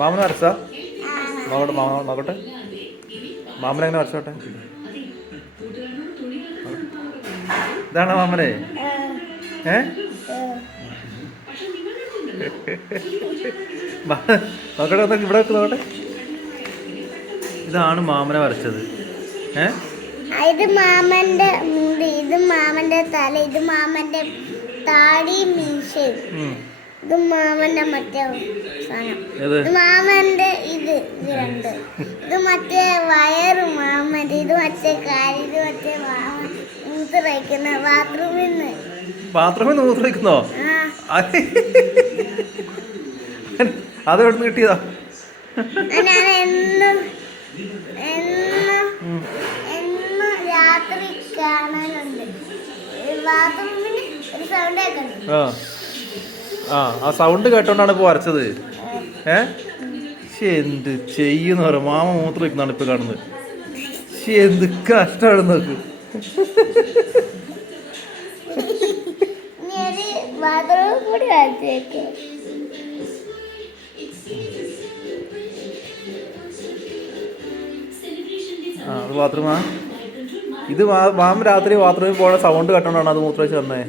മാമന് വരച്ചാ നോക്കട്ടെ നോക്കട്ടെ മാമനെങ്ങനെ വരച്ചോട്ടെ. ഇതാണോ മാമനെ? നോക്കട്ടെ നോക്കെ ഇവിടെ നോക്കട്ടെ. ഇതാണ് മാമനെ വരച്ചത്. ഇത് മാമന്റെ മുടി, ഇത് മാമന്റെ തല, ഇത് മാമന്റെ താടി മീശയും, ഇത് മാമന്റെ മറ്റേ സാധനം, ഇത് മാമന്റെ ഇത് രണ്ട്, ഇത് മറ്റേ വയറ് മാമന്റെ, ഇത് മറ്റേ കാര്യം, ഇത് മറ്റേ മാമൻ മൂത്രയിക്കുന്ന ബാത്റൂമിൽ മൂത്രയിക്കുന്നോ? അത് എവിടെ നിന്ന് കിട്ടിയതാ? രാത്രി കാണാനുണ്ട് ബാത്റൂമിന് ഒരു സൗണ്ട് കേൾക്കുന്നുണ്ട്. ആ സൗണ്ട് കേട്ടോണ്ടാണ് ഇപ്പൊ വരച്ചത്. എന്ത് ചെയ്യുന്ന പറയാ, മാമ മൂത്രം വയ്ക്കുന്നതാണ് ഇപ്പൊ കാണുന്നത്. എന്ത് കഷ്ടമാണ് നോക്ക്. ബാത്റൂമിൽ കൂടി വരച്ചേക്ക്. അത് ബാത്റൂമാ? ഇത് മാമ രാത്രി ബാത്റൂമിൽ പോണ സൗണ്ട് കേട്ടോണ്ടാണ് അത് മൂത്രം വെച്ച് വന്നേ.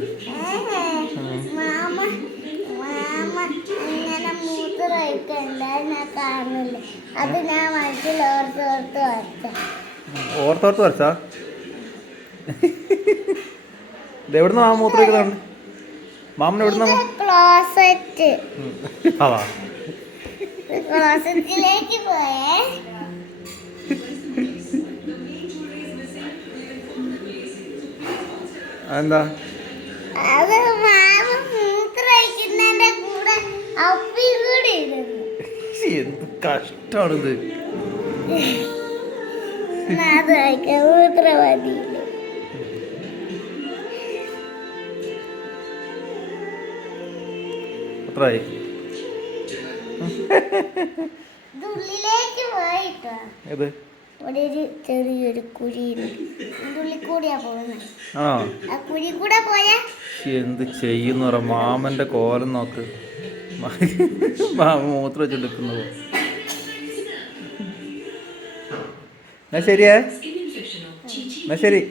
ഓർത്തോർത്ത് വരച്ചാ? ഇതെവിടുന്ന മാമ മൂത്രം വയ്ക്കുന്നുണ്ട്? മാമന് എവിടുന്ന? അതാ ക്ലോസറ്റിലേക്ക് പോയേ. എന്താ അത് മാമ മൂത്രമൊഴിക്കുന്നതിന്റെ കൂടെ അപ്പിയും കൂടി ഇടുന്നു. എന്ത് കഷ്ടാണിത്. അത് കഴിക്കാൻ മൂത്രമതി. എത്രയായി? ഉള്ളിലേക്ക് പോയിട്ടോ. ഏത്? ഒരു ചെറിയൊരു കുഴിയുണ്ട്, ഉള്ളിൽ കൂടിയാ പോകുന്നത്. ആ കുഴി കൂടെ പോയാ എന്ത് ചെയ്യുന്ന പറ. മാമന്റെ കോലം നോക്ക്. മാമ മൂത്രം വെച്ചെടുക്കുന്നത്. എന്നാ ശരിയേ, എന്നാ ശരി.